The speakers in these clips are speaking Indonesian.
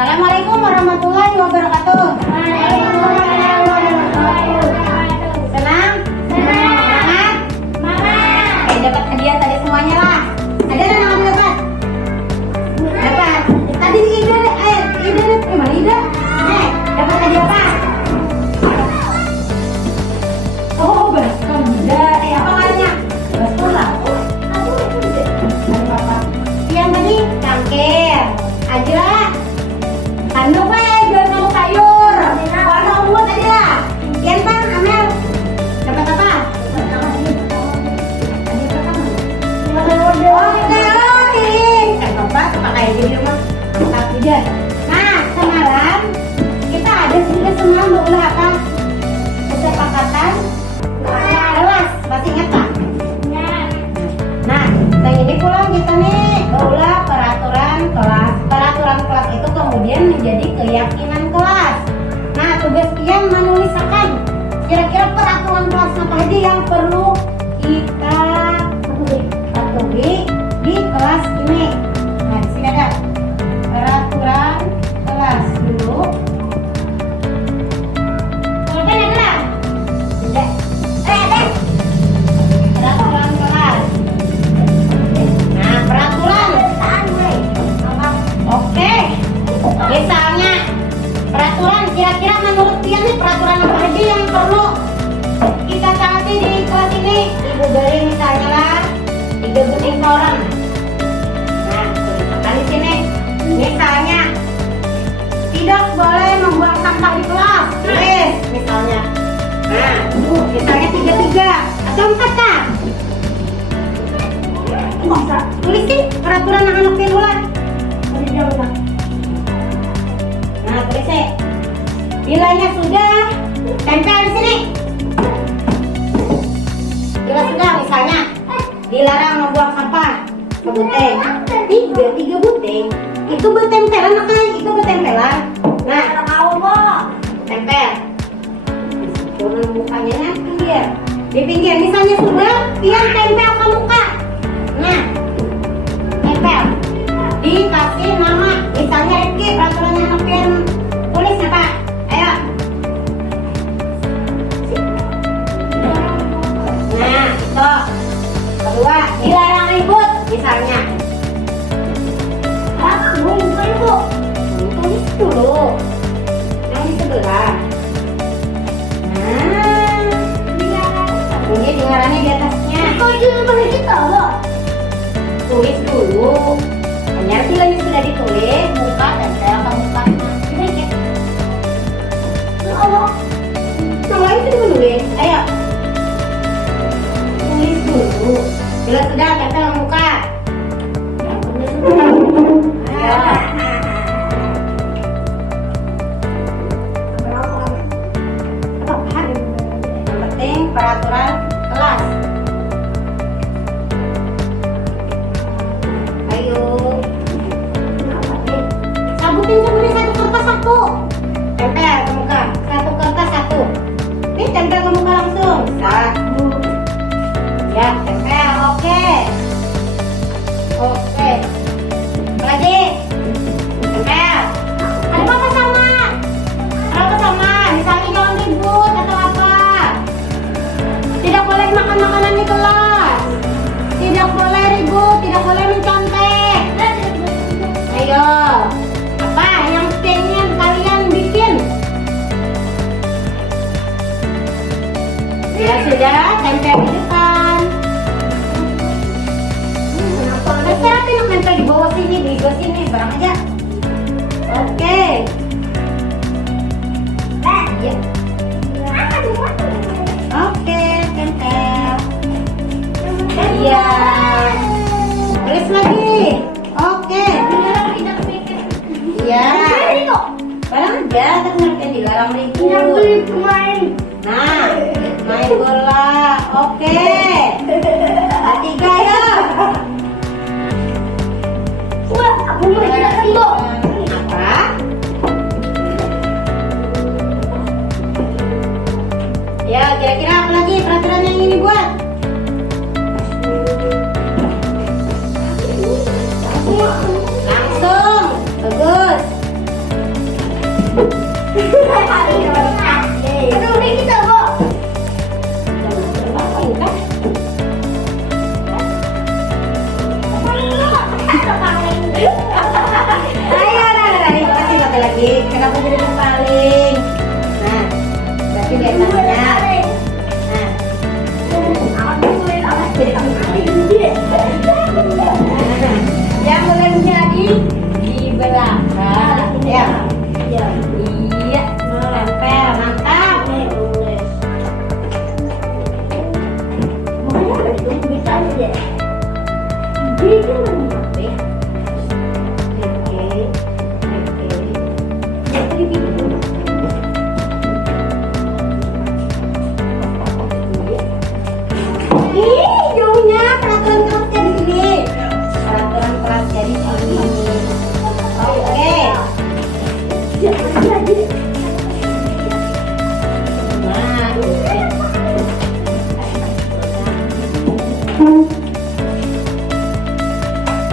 Assalamualaikum warahmatullahi wabarakatuh. Waalaikumsalam warahmatullahi wabarakatuh. Senang? Semangat. Semangat. Dapat hadiah tadi semuanya lah. Ada yang kamu dapat? Dapat. Tadi Ida, gimana Ida? Dapat hadiah apa? Oh, baskom Ida. Apa namanya? Baskom lah. Yang tadi cangkir. Ajla. Anduk jual kamu sayur. Warna ungu tadi lah. Kian Bang, Amel. Dapat apa? Bapak suka kayak gini rumah. Mantap juga. Nah, semalam kita ada sudah semalam berulah apa? Kesepakatan kelas. Masih ingat tak? Nah, yang ini pulang kita nih berulah peraturan kelas. Peraturan kelas itu kemudian menjadi keyakinan kelas. Nah, tugas Kian menuliskan kira-kira peraturan kelas apa aja yang perlu kita patuhi di kelas ini. Nah, di sini ada peraturan kelas dulu. Pulpen ada? Tidak. Ada. Peraturan kelas. Nah, peraturan. Oke. Misalnya peraturan, kira-kira menurut Pian nih peraturan apa aja yang perlu kita taati di kelas ini? Ibu beli misalnya lah 3 butir koran. Nah, tuliskan di sini. Misalnya tidak boleh membuang sampah di kelas. Tulis misalnya. Nah, misalnya 3 atau 4 kan? Bisa. Tulis sih peraturan anak-anak Pian ulang. Nah, tulis sih. Bilanya sudah, tempel di sini. Bila sudah, misalnya dilarang membuang sampah ke buteng. 3 buteng. Itu bertempelan makanya, itu bertempelan. Nah, tempel. Turun mukanya nanti dia. Di pinggir, misalnya sudah, Pian tempel ke muka. Nah, tempel. Dikasih nama, misalnya Rifki, peraturannya anak Pian tulis apa? Ayo. Nah, itu. Kedua, dilarang ribut, misalnya. Tulis dulu. Yang di sebelah. Nah, ini dengarannya di atasnya. Tulis dulu. Hanya bilanya sudah ditulis, buka dan saya akan buka. Yang lain sudah menulis. Ayo. Tulis dulu. Bila sudah, kita buka. Ayo. Yang penting peraturan kelas. Ayo. Sabutin satu kertas satu. Tempel ke muka. Satu kertas satu. Ini tempel ke muka langsung. Satu. Ya, tempel. Oke. Oke. Lagi. Tempel. Ada apa sama? Apa sama? Misalnya jangan ribut atau apa. Tidak boleh makan makanan di kelas. Tidak boleh ribut. Tidak boleh mencontek. Ayo. Apa yang pengen kalian bikin? Ya sudah, tempel di depan. Terserah pinuk nempel di bawah sini, di bawah sini, barang aja. Oke. Ya. Oke, tempel. Iya. Tulis lagi. Oke. Iya. Barang aja, terus ngerti dilarang ribut. Nah, main bola. Oke. Ketiga ya. Aku mau tidak tembok. Apa? Ya, kira-kira apa lagi peraturan yang ini buat? Langsung. Bagus. lagi. Kenapa jadi berpaling? Nah, berarti di atasnya. Nah, yang mulai menjadi di belakang. Ya. Iya. Tempel, mantap. Jauhnya peraturan kelasnya di sini. Peraturan kelasnya di sini. Oke. Nah,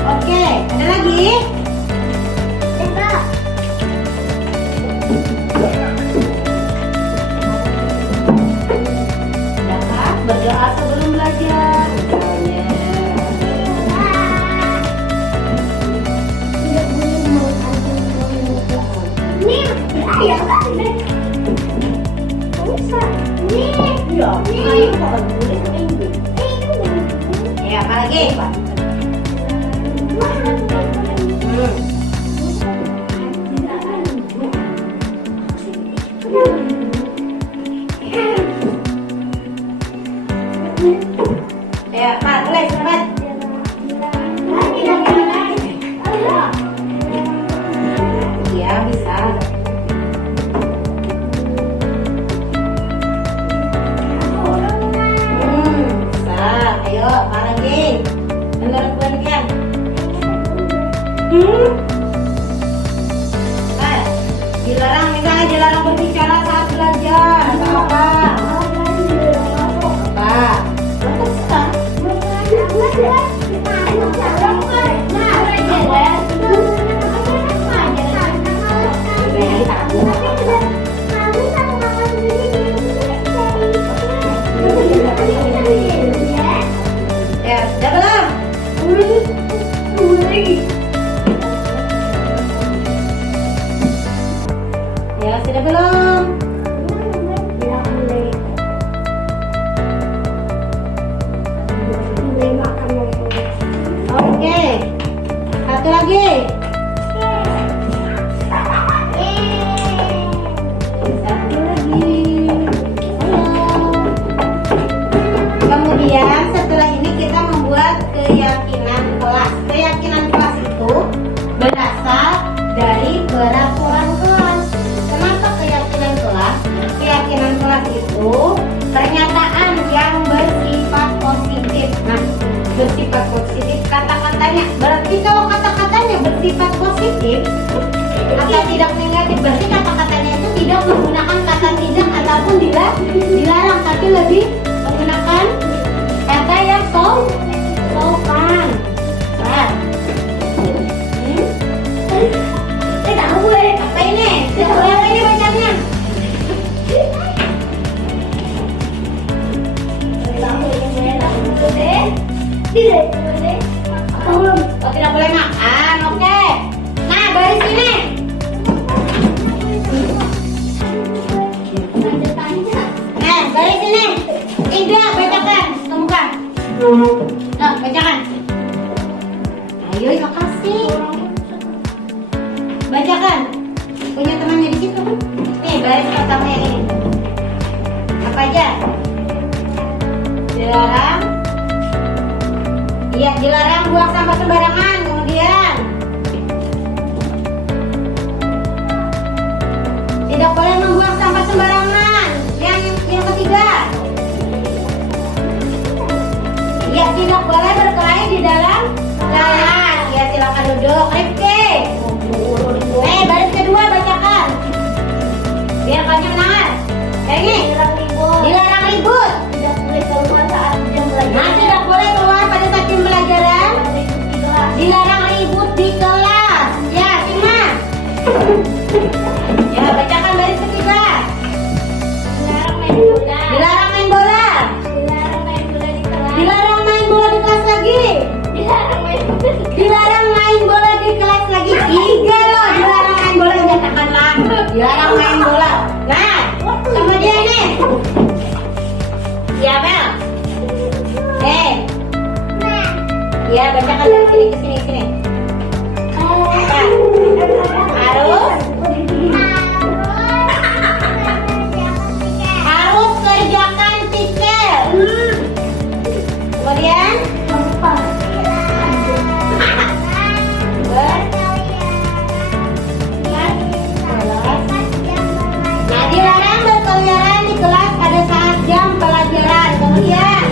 oke, ada lagi? Dapat berdoa sebelum belajar, misalnya. Ya, apa lagi? Ya, Pak, boleh cepat. Iya, bisa. Bisa. Ayo, apa lagi? Menurut kalian? Dilarang, misalnya dilarang berbicara saat belajar. Apa? Ya, sudah belum? Ya, sudah belum? Oke. Satu lagi. Satu lagi. Kemudian setelah ini kita membuat keyakinan kelas. Keyakinan kelas itu berasal dari peraturan kelas. Kenapa keyakinan kelas? Keyakinan kelas itu pernyataan yang bersifat positif. Nah, bersifat positif kata-katanya. Berarti kalau kata-katanya bersifat positif atau tidak negatif, berarti kata-katanya itu tidak menggunakan kata tidak ataupun dilarang, tapi lebih menggunakan kata yang sopan. Nah. Apa ini? Apa ini bacanya? Oh, tidak boleh makan. Oke. Nah, baris sini. Nah, baris sini. Indra, bacakan. Temukan. Nah, bacakan. Ayo, makasih. Bacakan. Punya temannya di situ. Nih, baris pertama yang ini. Apa aja? Dilarang. Iya, dilarang buang sampah sembarangan. Kemudian tidak boleh membuang sampah sembarangan. Yang ketiga, ya tidak boleh berkelahi di dalam kelas. Ya, silakan duduk. Rifki. Baris kedua bacakan. Biar kalian mendengar. Kayak ini. Dilarang ribut. Tidak boleh keluar saat jam belajar. Nah, tidak boleh keluar pada saat jam pelajaran. Dilarang ribut di kelas. Ya, simak. Ya, bacakan baris ketiga. Dilarang main bola. Dilarang main bola. Dilarang main bola di kelas. Dilarang main bola di kelas lagi. Dilarang main bola di kelas. Dilarang main bola di kelas lagi. Tiga loh, dilarang main bola, katakanlah. dilarang main bola. Nah, sama dia nih. Iya, Mel. Iya, bacakan dari sini ke sini, sini. Harus kerjakan pikir. Kemudian nah, dilarang berkeliaran di kelas pada saat jam pelajaran. Kemudian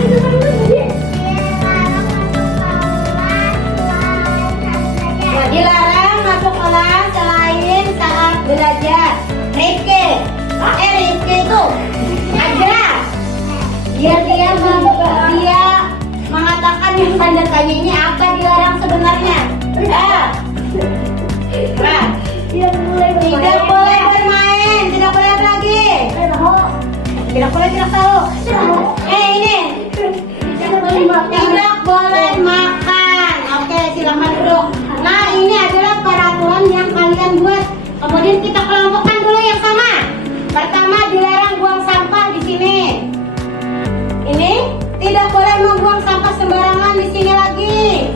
nah, dilarang masuk kelas selain saat belajar. Rifki itu aja biar dia mengatakan yang tanda tanya ini apa dilarang sebenarnya. Tidak boleh bermain, tidak boleh apa lagi? Tidak boleh tidak tahu. Ini tidak boleh makan. Oke, silakan duduk. Nah, ini adalah peraturan yang kalian buat. Kemudian kita kelompokkan dulu yang sama. Pertama, dilarang buang sampah di sini. Ini tidak boleh membuang sampah sembarangan di sini lagi.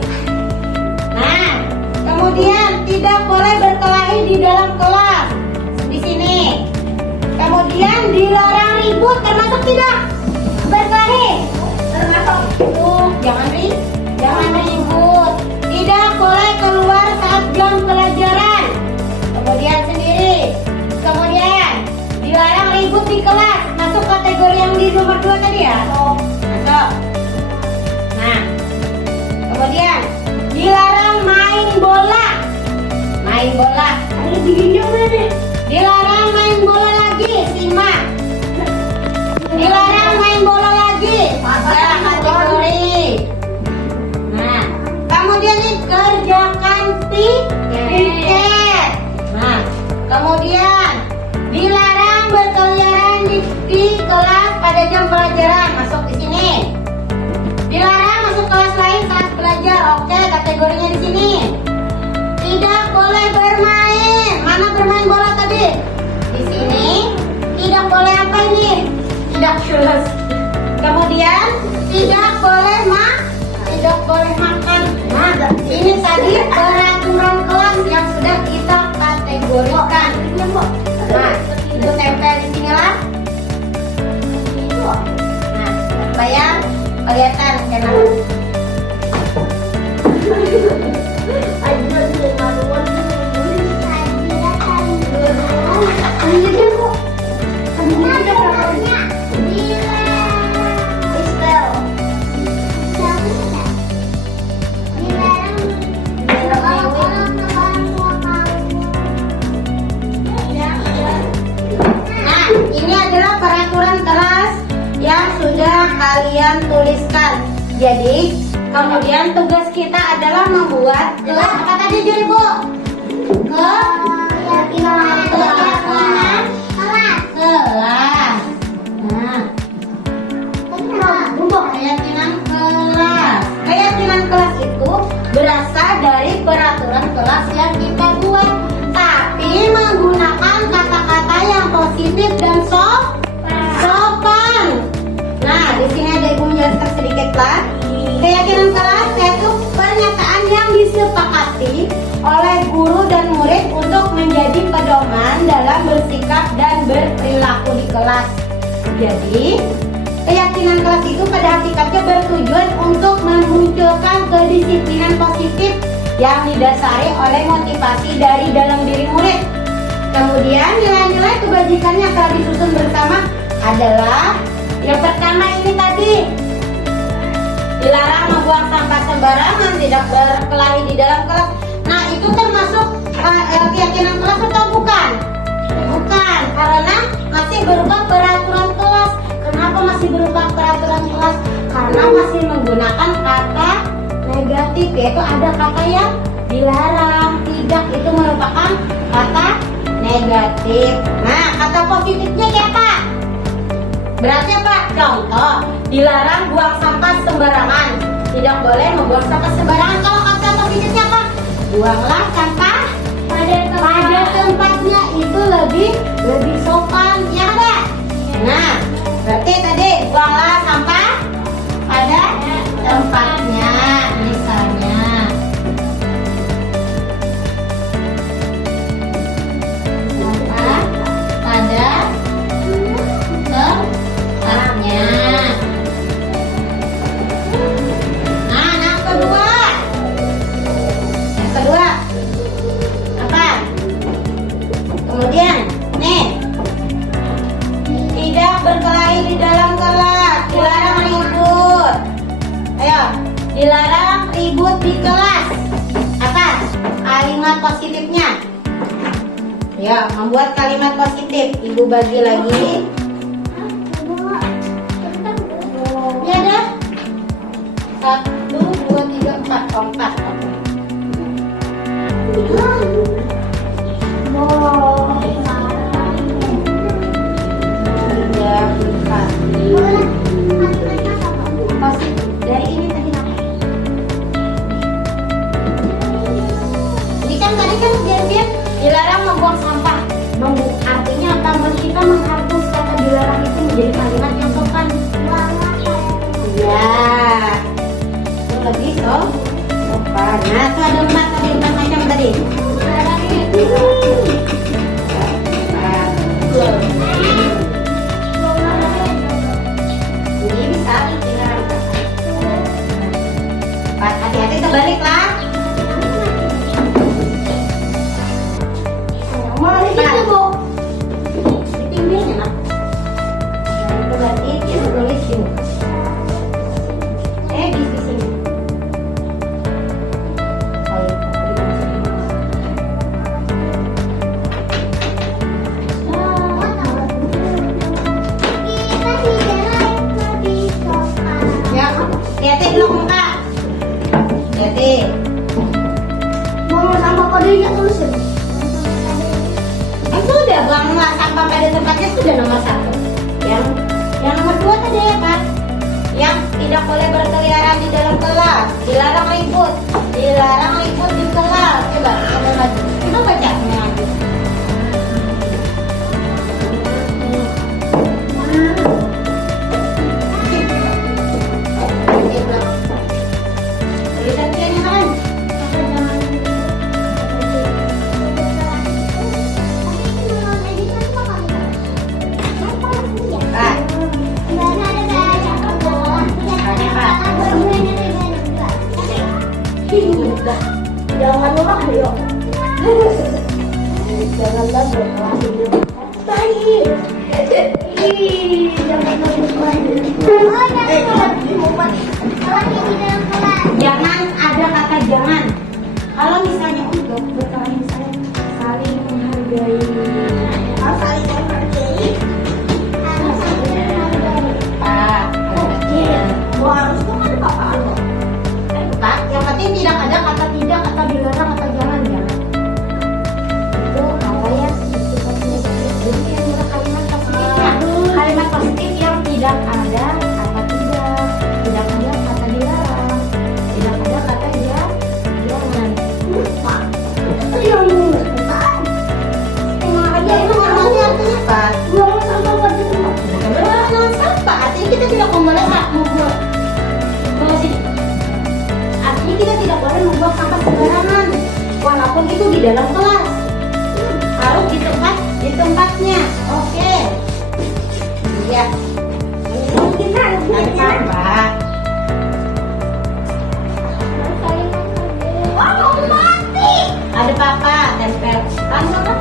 Nah, kemudian tidak boleh berkelahi di dalam kelas di sini. Kemudian dilarang ribut, termasuk tidak berkelahi. Termasuk jangan ribut. Tidak boleh keluar saat jam pelajaran. Kemudian sendiri. Kemudian dilarang ribut di kelas. Masuk kategori yang di nomor 2 tadi ya? Masuk. Nah, kemudian dilarang main bola. Main bola. Dilarang main bola lagi, simak. Dilarang main bola lagi. Ada kategori. Nah, kemudian ini kerjakan tiket. Nah, kemudian dilarang berkeliaran di kelas pada jam pelajaran. Masuk di sini. Dilarang masuk kelas lain saat belajar. Oke, kategorinya di sini. Tidak boleh bermain. Mana bermain bola tadi? Di sini. Tidak boleh apa ini? Tidak jelas. Kemudian tidak boleh makan. Nah, ini tadi peraturan kelas yang sudah kita kategorikan. Nah, itu tempel di sinilah. Nah, supaya kelihatan channel. Nah, ini adalah peraturan kelas yang sudah kalian tuliskan. Jadi, kemudian tugas kita adalah membuat kelas apa tadi jadi Bu? Kelas. Nah, keyakinan kelas. Keyakinan kelas itu berasal dari peraturan kelas yang kita buat, tapi menggunakan kata-kata yang positif dan sopan. Nah, di sini ada Ibu menjelaskan sedikit lah. Keyakinan kelas yaitu pernyataan yang disepakati oleh guru dan murid untuk menjadi pedoman dalam bersikap dan berperilaku di kelas. Jadi, keyakinan kelas itu pada hakikatnya bertujuan untuk memunculkan kedisiplinan positif yang didasari oleh motivasi dari dalam diri murid. Kemudian nilai-nilai kebajikan yang telah disusun bersama adalah yang pertama ini tadi, dilarang membuang sampah sembarangan, tidak berkelahi di dalam kelas. Nah, itu termasuk keyakinan kelas atau bukan? Bukan, karena masih berupa peraturan kelas. Kenapa masih berupa peraturan kelas? Karena masih menggunakan kata negatif, yaitu ada kata yang dilarang. Tidak, itu merupakan kata negatif. Nah, kata positifnya kayak apa? Berarti apa? Contoh, dilarang buang sampah sembarangan. Tidak boleh membuang sampah sembarangan. Kalau kata positifnya apa? Buanglah sampah pada tempatnya. Itu lebih Ya, membuat kalimat positif. Ibu bagi lagi. Ya dah. 1, 2, 3, 4. Oh, 4. Positif. Dari ini tadi apa? Ini kan tadi kan dia dilarang membuang sampah. Artinya apa? Kita menghapus kata dilarang itu menjadi kalimat yang sopan. Ya. Itu lebih sopan. Nah, itu ada 4 macam tadi. Ini bisa dilarang. Hati-hati terbalik lah. Di pinggirnya nak. Nah, itu berarti kita tulis sini. Di sini. Ya, hati-hati dulu muka. Hati-hati. Mau sama kodenya tulisin. Sudah buang sampah pada tempatnya sudah nomor 1. Yang nomor 2 tadi apa? Yang tidak boleh berkeliaran di dalam kelas, dilarang ribut di kelas. Coba lagi. Kita bacanya lagi. Tulisan kiannya kan? Jangan lupa ayo. Jangan lupa baik. Jangan lupa. Jangan ada kata jangan. Kalau misalnya untuk berkali misalnya saling menghargai. Saling menghargai. Harus tuh kan apa? Pak, yang penting tidak ada kata tidak, kata dilarang, kata jangan ya. Itu kata yang sifatnya jadi yang ada kalimat positifnya. Kalimat positif yang tidak ada kata tidak ada kata dilarang, tidak ada kata jangan. Tengok aja itu namanya artinya apa? Buang sampah pada tempat. Buang sampah, artinya kita tidak boleh membuang. Artinya kita tidak boleh membuang sampah sembarangan, walaupun itu di dalam kelas. Harus di tempatnya. Oke. Iya. Ada sampah. Oh, mati. Ada papa tempel. Tahu apa?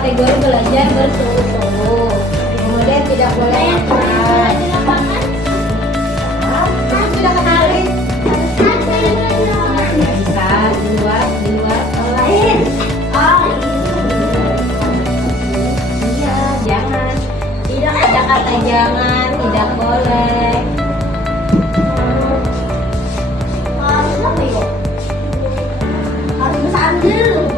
kategori belajar bersungguh-sungguh. Kemudian tidak boleh makan. Tidak kenalin. Bisa di luar lain. Iya, jangan. Tidak ada kata jangan, tidak boleh. Harus bersandil.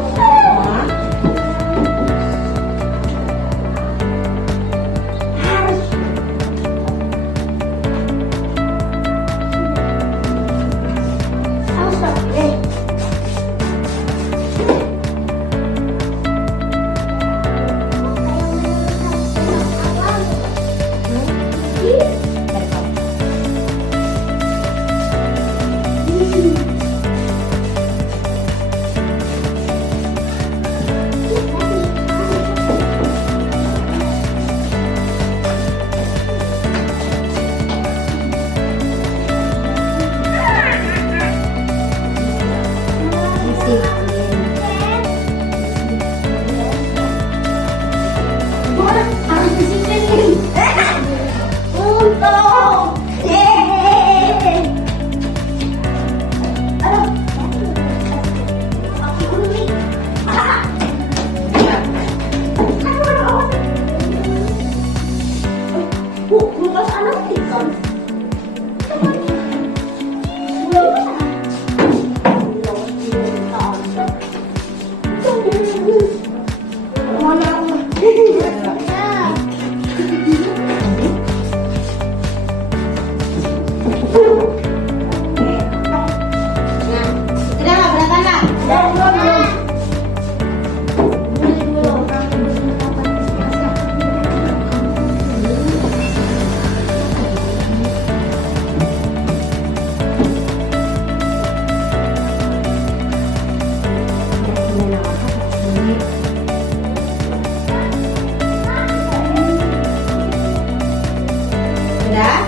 Sudah?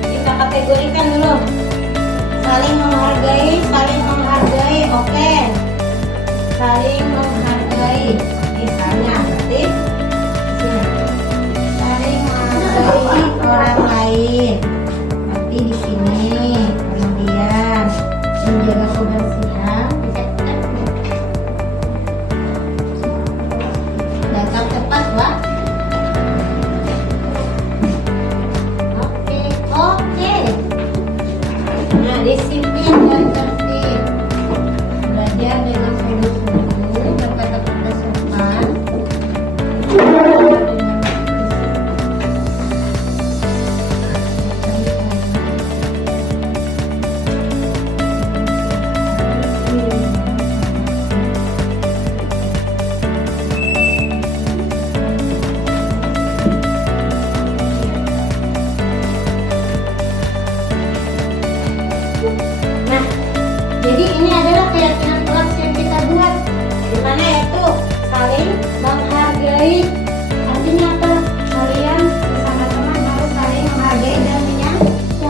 Kita kategorikan dulu. Saling menghargai, oke. Saling menghargai. Misalnya, berarti sini. Saling menghargai orang lain. Berarti di sini. Kemudian menjaga kebersihan. Datang tepat, Wak. Oke. Nah, disiplin dan tertib. Belajar dengan sungguh-sungguh, berkata-kata sopan. Nah, jadi ini adalah keyakinan kelas yang kita buat, dimana yaitu saling menghargai. Artinya apa? Kalian bersama teman harus saling menghargai dan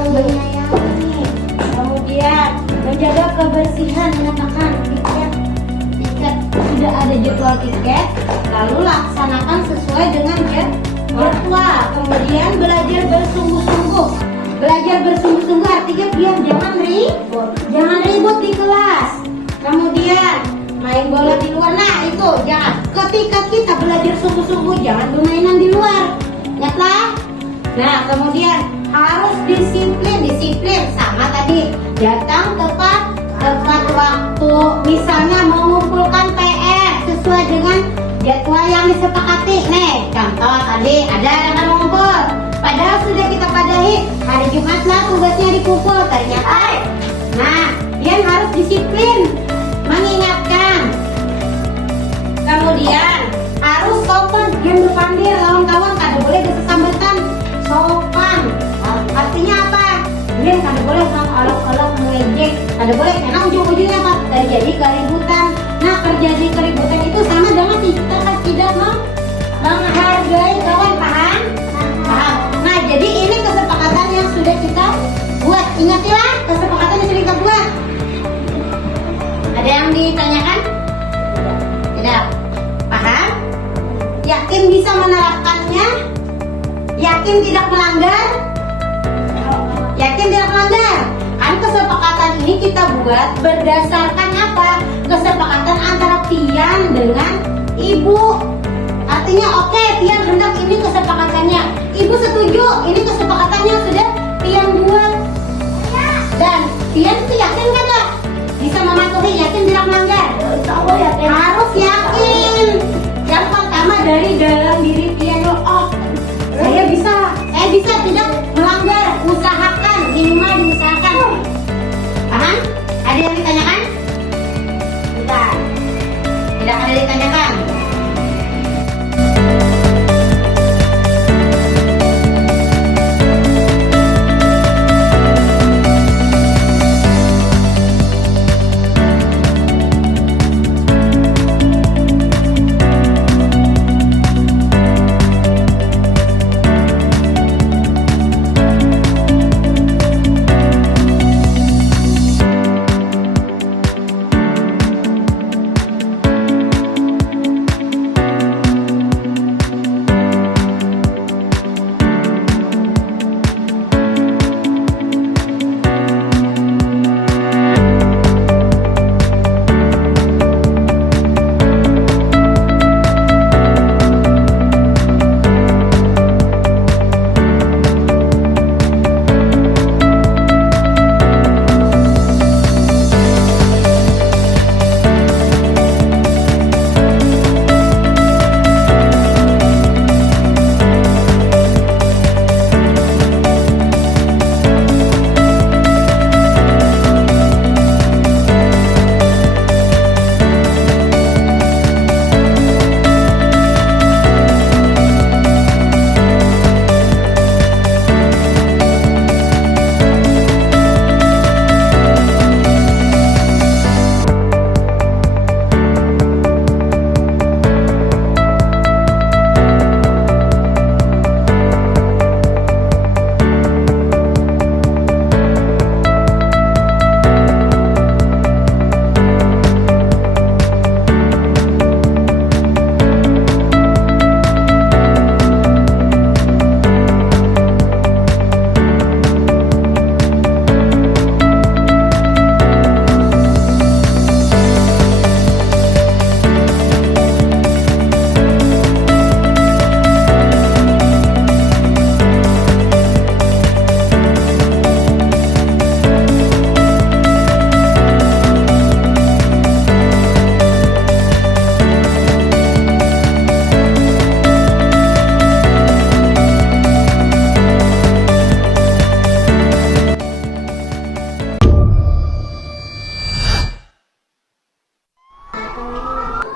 menyayangi. Kemudian menjaga kebersihan, menetapkan tiket sudah ada jadwal tiket, lalu laksanakan sesuai dengan jadwal. Kemudian belajar bersungguh-sungguh. Belajar bersungguh-sungguh artinya biar jangan ribut di kelas. Kemudian main bola di luar. Nah itu jangan. Ketika kita belajar sungguh-sungguh jangan bermainan di luar. Ingatlah. Nah kemudian harus disiplin sama tadi. Datang tepat waktu. Misalnya mengumpulkan PR sesuai dengan jadwal yang disepakati. Nih contoh tadi ada yang mengumpul. Padahal sudah kita padahi hari Jumat lah tugasnya dikumpul ternyata. Nah, dia harus disiplin, mengingatkan. Kemudian harus sopan, jangan berpandir lawan kawan, kada boleh kesambatan. Sopan, artinya apa? Dia kada boleh olok-olok mengejek, kada boleh karena ujung-ujungnya apa? Terjadi keributan. Nah, terjadi keributan itu sama dengan kita tidak menghargai kawan, paham? Paham. Nah, jadi ini kesepakatan yang sudah kita buat. Ingatilah kesepakatan yang sudah kita buat. Ada yang ditanyakan? Tidak. Paham? Yakin bisa menerapkannya? Yakin tidak melanggar? Yakin tidak melanggar? Kan kesepakatan ini kita buat berdasarkan apa? Kesepakatan antara Pian dengan Ibu. Artinya oke, Pian hendak ini kesepakatannya. Ibu setuju, ini kesepakatannya sudah Pian buat. Dan Pian itu yakin kan Kak? Bisa mematuhi, yakin tidak melanggar? Insya Allah yakin. Harus yakin. Yang pertama dari dalam diri Pian, oh saya bisa tidak melanggar. Usahakan, minimal diusahakan. Paham? Ada yang ditanyakan? Tidak. Tidak ada yang ditanyakan.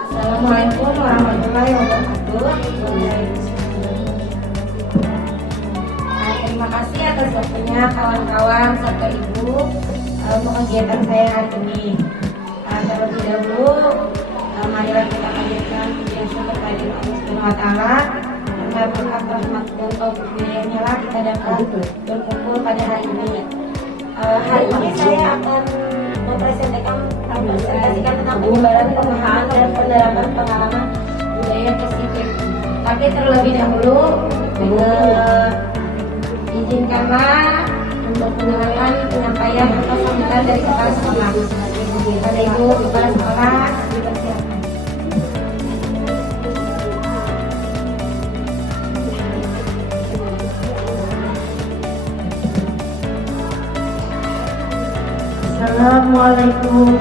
Assalamualaikum warahmatullahi wabarakatuh. Terima kasih atas waktunya kawan-kawan serta ibu untuk kegiatan saya hari ini. Terlebih dahulu, marilah kita panjatkan pujian syukur kepada Allah Subhanahu Wa Taala. Karena berkat rahmat dan taufik beliaunya lah kita dapat berkumpul pada hari ini. Hari ini saya akan mempresentasikan tentang penyebaran pemahaman dan penerapan pengalaman budaya Pasifik. Tapi terlebih dahulu, izinkanlah untuk mendengarkan penyampaian atau sambutan dari kepala sekolah. Pada ibu kepala sekolah dipersilakan. Assalamualaikum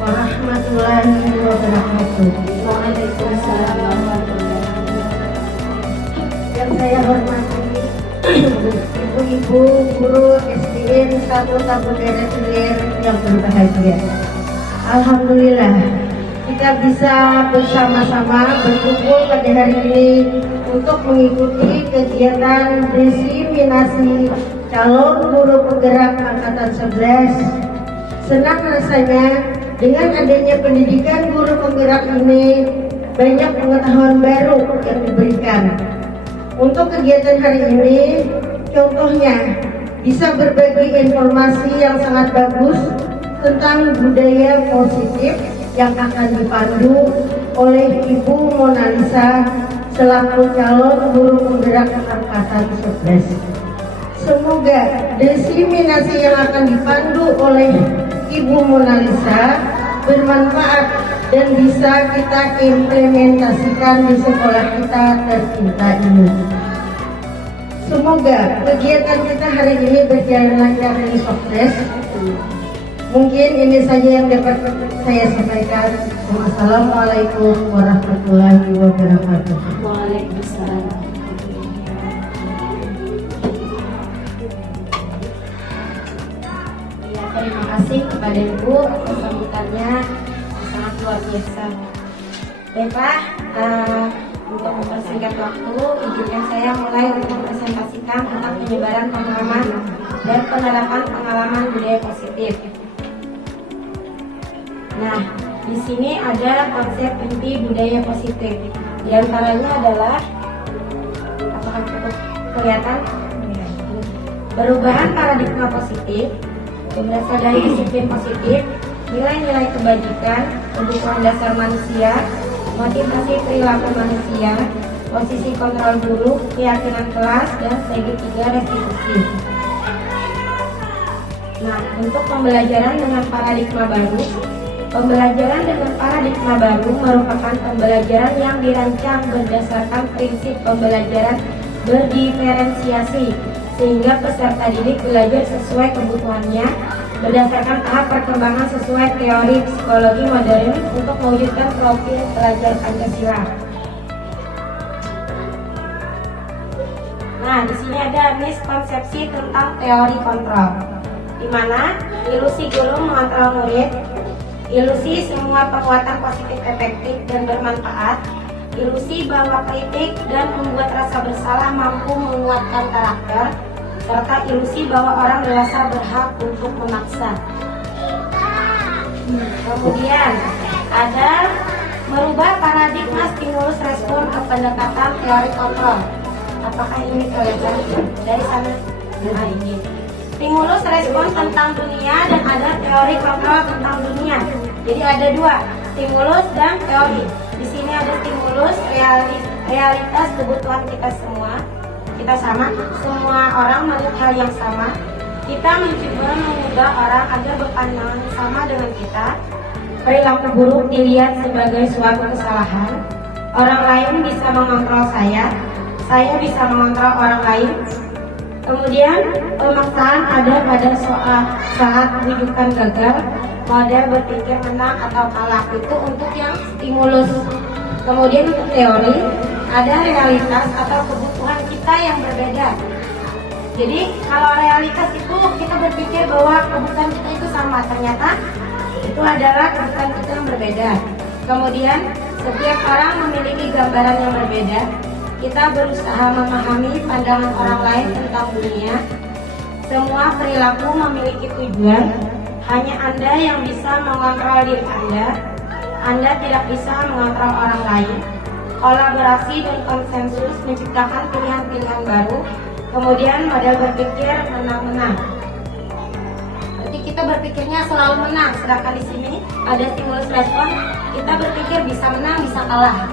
warahmatullahi wabarakatuh. Waalaikumsalam warahmatullahi wabarakatuh. Yang saya hormati ibu-ibu guru SDN 1 Kampung Daerah Hilir yang berbahagia. Alhamdulillah kita bisa bersama-sama berkumpul pada hari ini untuk mengikuti kegiatan diseminasi calon guru penggerak angkatan 11. Senang rasanya dengan adanya pendidikan guru penggerak ini banyak pengetahuan baru yang diberikan. Untuk kegiatan hari ini, contohnya bisa berbagi informasi yang sangat bagus tentang budaya positif yang akan dipandu oleh Ibu Mona Lisa selaku calon guru penggerak angkatan 11. Semoga diseminasi yang akan dipandu oleh Ibu Mona Lisa bermanfaat dan bisa kita implementasikan di sekolah kita tercinta ini. Semoga kegiatan kita hari ini berjalan lancar dan sukses. Mungkin ini saja yang dapat saya sampaikan. Wassalamualaikum warahmatullahi wabarakatuh. Waalaikumsalam. Ya, terima kasih kepada Ibu atas sambutannya sangat luar biasa. Baiklah, untuk mempersingkat waktu, izinkan saya mulai untuk presentasikan tentang penyebaran pemahaman dan penerapan pengalaman budaya positif. Nah, di sini ada konsep inti budaya positif. Di antaranya adalah, apakah cukup kelihatan? Perubahan paradigma positif berasal dari disiplin positif, nilai-nilai kebajikan, kebutuhan dasar manusia, motivasi perilaku manusia, posisi kontrol guru, keyakinan kelas, dan segitiga restitusi. Nah, untuk pembelajaran dengan paradigma baru, pembelajaran dengan paradigma baru merupakan pembelajaran yang dirancang berdasarkan prinsip pembelajaran berdiferensiasi, sehingga peserta didik belajar sesuai kebutuhannya berdasarkan tahap perkembangan sesuai teori psikologi modern untuk mewujudkan profil pelajar Pancasila. Nah, di sini ada miskonsepsi tentang teori kontrol, di mana ilusi guru mengontrol murid, ilusi semua penguatan positif efektif dan bermanfaat, ilusi bahwa kritik dan membuat rasa bersalah mampu menguatkan karakter, serta ilusi bahwa orang dewasa berhak untuk memaksa. Kemudian ada merubah paradigma stimulus respon ke pendekatan teori kontrol. Apakah ini kelihatan dari sana? Nah, ini stimulus respon tentang dunia dan ada teori kontrol tentang dunia. Jadi ada dua, stimulus dan teori. Di sini ada stimulus realitas kebutuhan kita semua. Kita sama, semua orang melihat hal yang sama. Kita mencoba mengubah orang agar berpandangan sama dengan kita. Perilaku buruk dilihat sebagai suatu kesalahan. Orang lain bisa mengontrol saya bisa mengontrol orang lain. Kemudian pemaksaan ada pada saat rujukan gagal, model berpikir menang atau kalah itu untuk yang stimulus. Kemudian untuk teori ada realitas atau kebutuhan kita yang berbeda. Jadi kalau realitas itu kita berpikir bahwa kebutuhan kita itu sama, ternyata itu adalah kebutuhan kita yang berbeda. Kemudian setiap orang memiliki gambaran yang berbeda. Kita berusaha memahami pandangan orang lain tentang dunia. Semua perilaku memiliki tujuan. Hanya Anda yang bisa mengontrol diri Anda. Anda tidak bisa mengontrol orang lain. Kolaborasi dan konsensus menciptakan pilihan-pilihan baru. Kemudian model berpikir menang-menang. Berarti kita berpikirnya selalu menang. Sedangkan di sini ada stimulus respon. Kita berpikir bisa menang, bisa kalah.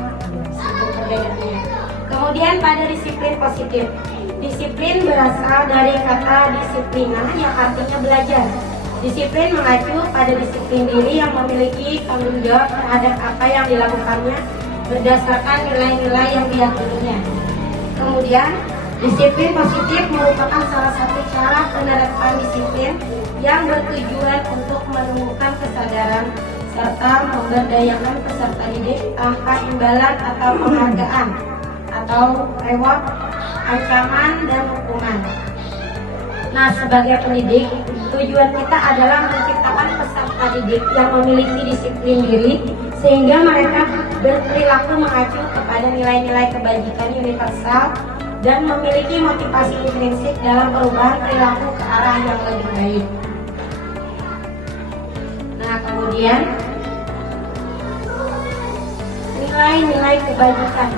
Itu perbedaannya. Kemudian pada disiplin positif. Disiplin berasal dari kata disiplina yang artinya belajar. Disiplin mengacu pada disiplin diri yang memiliki tanggung jawab terhadap apa yang dilakukannya berdasarkan nilai-nilai yang diyakininya. Kemudian, disiplin positif merupakan salah satu cara penerapan disiplin yang bertujuan untuk menumbuhkan kesadaran serta memberdayakan peserta didik tanpa imbalan atau penghargaan atau reward, ancaman, dan hukuman. Nah, sebagai pendidik, tujuan kita adalah menciptakan peserta didik yang memiliki disiplin diri sehingga mereka berperilaku mengacu kepada nilai-nilai kebajikan universal dan memiliki motivasi intrinsik dalam perubahan perilaku ke arah yang lebih baik. Nah, kemudian nilai-nilai kebajikan.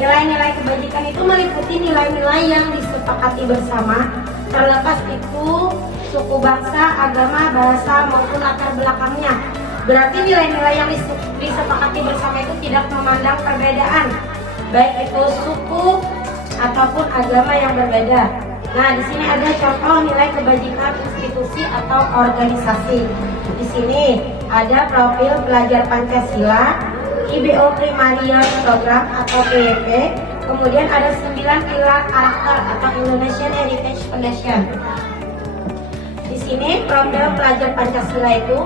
Nilai-nilai kebajikan itu meliputi nilai-nilai yang disepakati bersama, terlepas itu suku bangsa, agama, bahasa, maupun latar belakangnya. Berarti nilai-nilai yang disepakati bersama itu tidak memandang perbedaan. baik itu suku ataupun agama yang berbeda. Nah, di sini ada contoh nilai kebajikan institusi atau organisasi. Di sini ada profil pelajar Pancasila, IBO Primarius Program atau PYP. Kemudian ada 9 pilar karakter atau Indonesian Heritage Foundation. Di sini profil pelajar Pancasila itu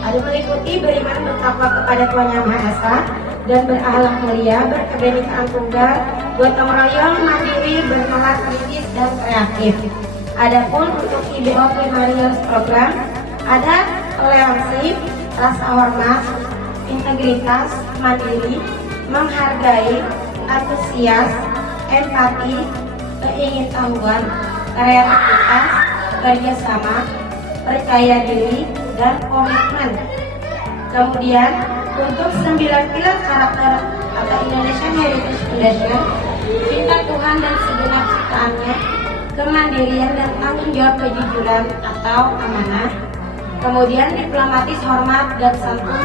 ada meliputi beriman bertakwa kepada Tuhan Yang Maha Esa dan berakhlak mulia, berkebenekaan tunggal, gotong royong, mandiri, bernalar kritis dan kreatif. Adapun untuk IBO Primarius Program ada toleransi, rasa hormat, integritas, mandiri, menghargai, antusias, empati, keingintahuan, kreativitas, kerjasama, percaya diri, dan komitmen. Kemudian untuk 9 pilar karakter atau Indonesian Heritage Foundation, cinta Tuhan dan segenap ciptaannya, kemandirian dan tanggung jawab kejujuran atau amanah. Kemudian diplomatis, hormat dan santun,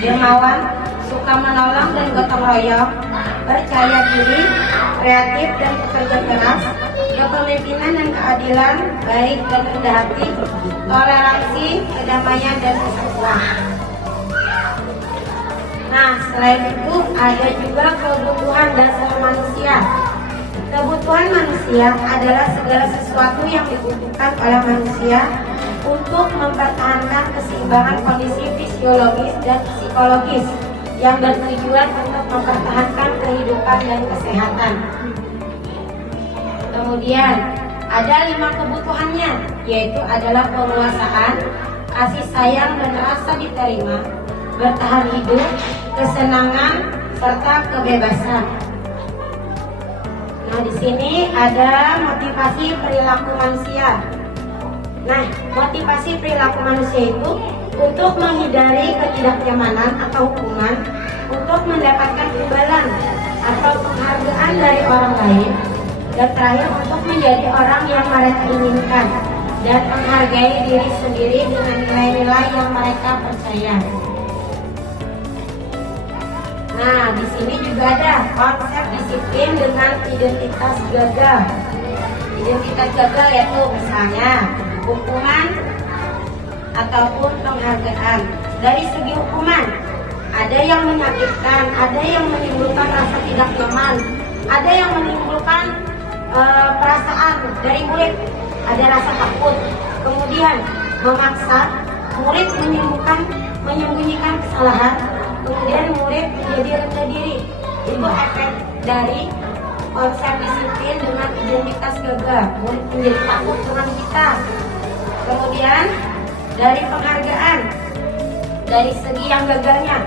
dermawan, suka menolong dan gotong royong, percaya diri, kreatif dan bekerja keras, kepemimpinan dan keadilan, baik dan rendah hati, toleransi, kedamaian dan persatuan. Nah, selain itu ada juga kebutuhan dasar manusia. Kebutuhan manusia adalah segala sesuatu yang dibutuhkan oleh manusia untuk mempertahankan keseimbangan kondisi fisiologis dan psikologis yang bertujuan untuk mempertahankan kehidupan dan kesehatan. Kemudian ada 5 kebutuhannya, yaitu adalah penguasaan, kasih sayang dan rasa diterima, bertahan hidup, kesenangan, serta kebebasan. Nah, di sini ada motivasi perilaku manusia. Nah, motivasi perilaku manusia itu untuk menghindari ketidaknyamanan atau hukuman, untuk mendapatkan imbalan atau penghargaan dari orang lain, dan terakhir untuk menjadi orang yang mereka inginkan dan menghargai diri sendiri dengan nilai-nilai yang mereka percaya. Nah, di sini juga ada konsep disiplin dengan identitas gagal. Identitas gagal yaitu misalnya hukuman ataupun penghargaan. Dari segi hukuman, ada yang menyakitkan, ada yang menimbulkan rasa tidak nyaman, ada yang menimbulkan perasaan dari murid, ada rasa takut. Kemudian memaksa murid menyembunyikan kesalahan, kemudian murid menjadi rendah diri. Itu efek dari konsep disiplin dengan identitas gagal. Murid menjadi takut dengan kita. Kemudian dari penghargaan, dari segi yang gagalnya,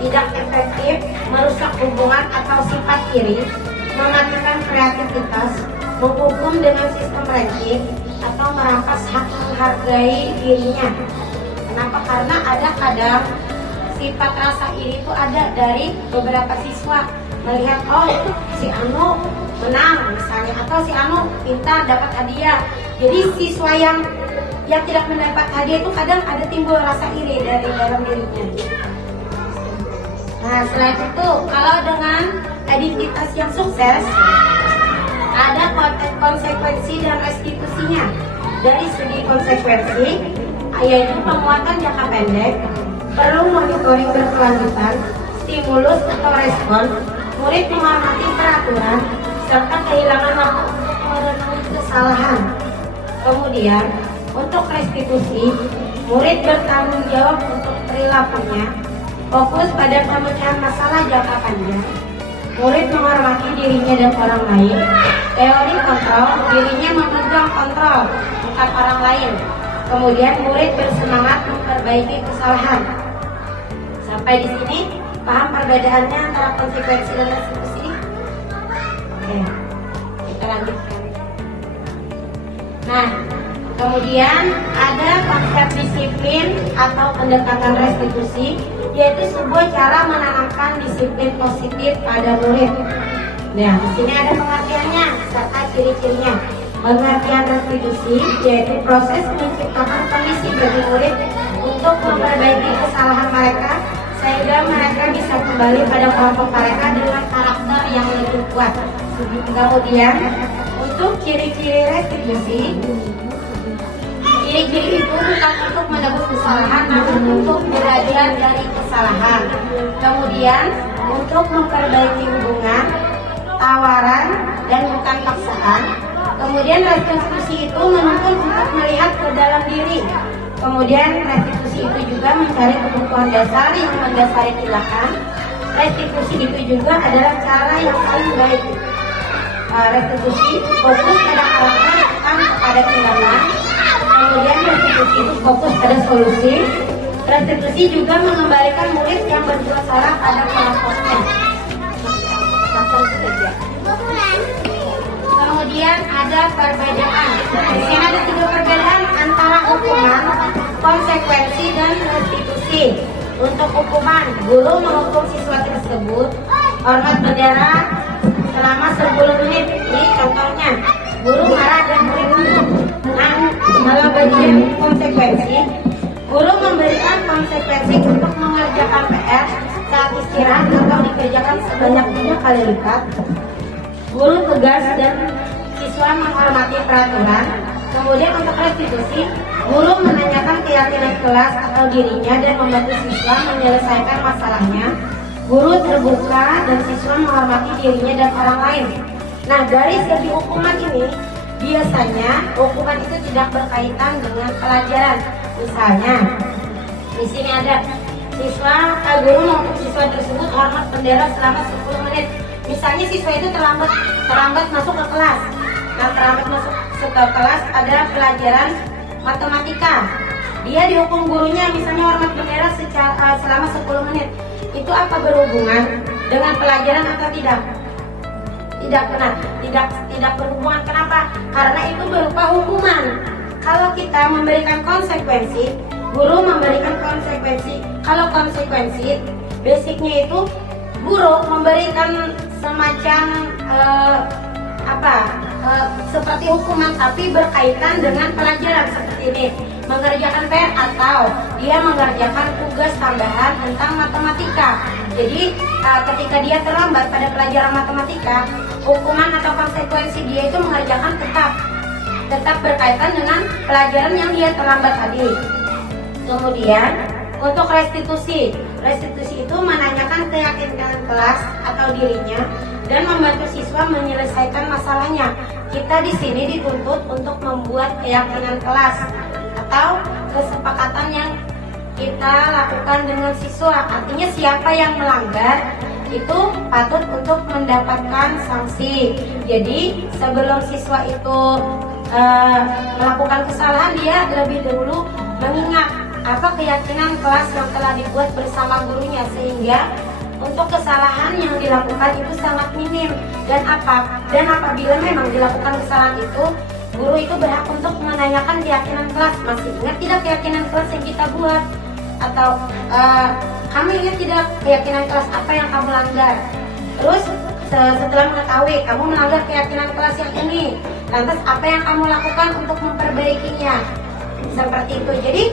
tidak efektif, merusak hubungan atau sifat iri, mematikan kreativitas, menghukum dengan sistem ranking, atau merampas hak menghargai dirinya. Kenapa? Karena ada kadang sifat rasa iri itu ada dari beberapa siswa melihat, oh si Anu menang misalnya, atau si Anu pintar dapat hadiah. Jadi siswa yang tidak mendapat hadiah itu kadang ada timbul rasa iri dari dalam dirinya. Nah, selain itu kalau dengan identitas yang sukses, ada konsekuensi dan restitusinya. Dari segi konsekuensi, yaitu penguatan jangka pendek, perlu monitoring berkelanjutan, stimulus atau respon, murid menghormati peraturan, serta kehilangan waktu merenungi kesalahan. Kemudian, untuk restitusi, murid bertanggung jawab untuk perilakunya, fokus pada pemecahan masalah jangka panjang, murid menghormati dirinya dan orang lain, teori kontrol, dirinya memegang kontrol, bukan orang lain. Kemudian murid bersemangat memperbaiki kesalahan. Sampai di sini paham perbedaannya antara konsekuensi dan restitusi? Oke, kita lanjutkan. Nah, kemudian ada konsep disiplin atau pendekatan restitusi, yaitu sebuah cara menanamkan disiplin positif pada murid. Nah, di sini ada pengertiannya serta ciri-cirinya. Pengertian restitusi yaitu proses menciptakan kondisi bagi murid untuk memperbaiki kesalahan mereka sehingga mereka bisa kembali pada kelompok mereka dengan karakter yang lebih kuat. Kemudian untuk ciri-ciri restitusi, ciri-ciri itu bukan untuk menebus kesalahan, namun untuk belajar dari kesalahan. Kemudian untuk memperbaiki hubungan, tawaran dan bukan paksaan. Kemudian restitusi itu menuntut untuk melihat ke dalam diri. Kemudian restitusi itu juga mencari kebutuhan dasar yang mendasari tindakan. Restitusi itu juga adalah cara yang paling baik. Restitusi fokus pada karakter, bukan kepada tindakan. Kemudian restitusi itu fokus pada solusi. Restitusi juga mengembalikan murid yang berbuat salah pada kelompoknya. Kemudian ada perbedaan. Di sini ada 3 perbedaan antara hukuman, konsekuensi, dan restitusi. Untuk hukuman, guru menghukum siswa tersebut hormat bendera selama 10 menit. Ini contohnya, guru marah dan murid malah bagian konsekuensi. Guru memberikan konsekuensi untuk mengerjakan PR saat istirahat atau dikerjakan sebanyak 3 kali lipat. Guru tegas dan siswa menghormati peraturan. Kemudian untuk restitusi, guru menanyakan keyakinan kelas atau dirinya dan membantu siswa menyelesaikan masalahnya. Guru terbuka dan siswa menghormati dirinya dan orang lain. Nah, dari segi hukuman ini, biasanya hukuman itu tidak berkaitan dengan pelajaran. Misalnya, di sini ada guru menghukum siswa tersebut hormat bendera selama 10 menit. Misalnya siswa itu terlambat masuk ke kelas. Nah, terlambat masuk ke kelas ada pelajaran matematika. Dia dihukum gurunya misalnya hormat bendera selama 10 menit. Itu apa berhubungan dengan pelajaran atau tidak? Tidak benar, tidak berhubungan. Kenapa? Karena itu berupa hukuman. Kalau kita memberikan konsekuensi, guru memberikan konsekuensi. Kalau konsekuensi, basicnya itu guru memberikan semacam seperti hukuman, tapi berkaitan dengan pelajaran seperti ini, mengerjakan PR atau dia mengerjakan tugas tambahan tentang matematika. Jadi ketika dia terlambat pada pelajaran matematika, hukuman atau konsekuensi dia itu mengerjakan tetap berkaitan dengan pelajaran yang dia terlambat tadi. Kemudian untuk restitusi itu menanyakan keyakinan kelas atau dirinya dan membantu siswa menyelesaikan masalahnya. Kita di sini dituntut untuk membuat keyakinan kelas atau kesepakatan yang kita lakukan dengan siswa. Artinya siapa yang melanggar itu patut untuk mendapatkan sanksi. Jadi sebelum siswa itu melakukan kesalahan, dia lebih dahulu mengingat apa keyakinan kelas yang telah dibuat bersama gurunya, sehingga untuk kesalahan yang dilakukan itu sangat minim. Dan apabila memang dilakukan kesalahan itu, guru itu berhak untuk menanyakan keyakinan kelas. Masih ingat tidak keyakinan kelas yang kita buat? Atau kamu ingat tidak keyakinan kelas apa yang kamu langgar? Terus setelah mengetahui kamu melanggar keyakinan kelas yang ini, lantas apa yang kamu lakukan untuk memperbaikinya? Seperti itu. Jadi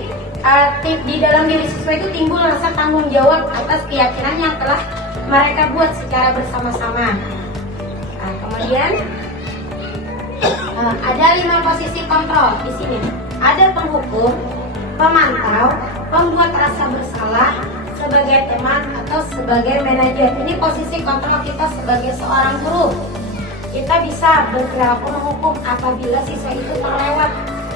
di dalam diri siswa itu timbul rasa tanggung jawab atas keyakinan yang telah mereka buat secara bersama-sama. Kemudian ada 5 posisi kontrol di sini. Ada penghukum, pemantau, pembuat rasa bersalah, sebagai teman atau sebagai manajer. Ini posisi kontrol kita sebagai seorang guru. Kita bisa berperilaku menghukum apabila siswa itu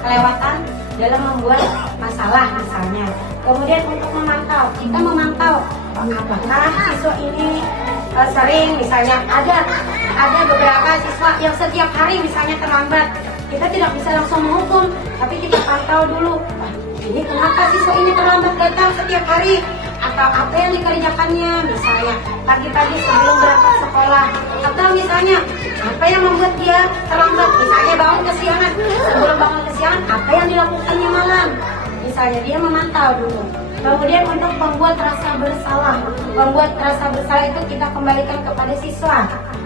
kelewatan dalam membuat masalah misalnya. Kemudian untuk memantau, kita memantau apakah siswa ini sering, misalnya ada beberapa siswa yang setiap hari misalnya terlambat. Kita tidak bisa langsung menghukum, tapi kita pantau dulu. Ini kenapa siswa ini terlambat datang setiap hari? Atau apa yang dikerjakannya, misalnya pagi-pagi sebelum berangkat sekolah, atau misalnya apa yang membuat dia terlambat, misalnya bangun kesiangan. Sebelum bangun kesiangan, apa yang dilakukannya malam, misalnya dia memantau dulu. Kemudian untuk membuat rasa bersalah itu kita kembalikan kepada siswa.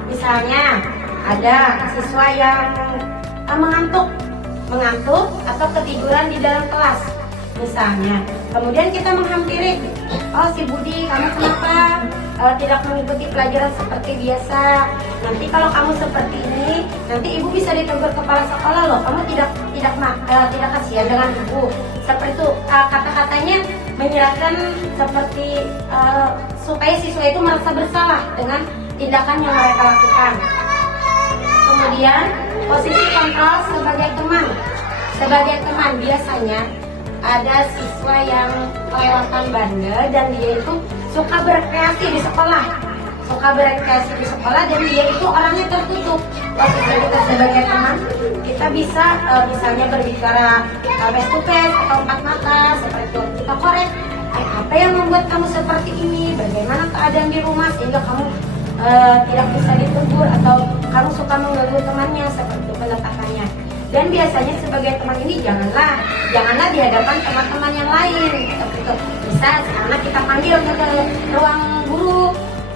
Misalnya ada siswa yang mengantuk atau ketiduran di dalam kelas misalnya. Kemudian kita menghampiri, oh si Budi kamu kenapa tidak mengikuti pelajaran seperti biasa? Nanti kalau kamu seperti ini, nanti ibu bisa ditegur kepala sekolah loh. Kamu tidak kasihan dengan ibu. Seperti itu kata-katanya menyerahkan seperti supaya siswa itu merasa bersalah dengan tindakan yang mereka lakukan. Kemudian posisi kontrol sebagai teman. Sebagai teman biasanya ada siswa yang kelewatan bandel dan dia itu suka berkreasi di sekolah. Dan dia itu orangnya tertutup. Posisi kita sebagai teman, kita bisa misalnya berbicara face to face atau empat mata seperti itu. Kita korek, apa yang membuat kamu seperti ini? Bagaimana keadaan di rumah sehingga kamu tidak bisa ditegur atau kamu suka mengganggu temannya, seperti itu pendekatannya. Dan biasanya sebagai teman ini janganlah di hadapan teman-teman yang lain seperti itu. Bisa karena kita panggil ke ruang guru,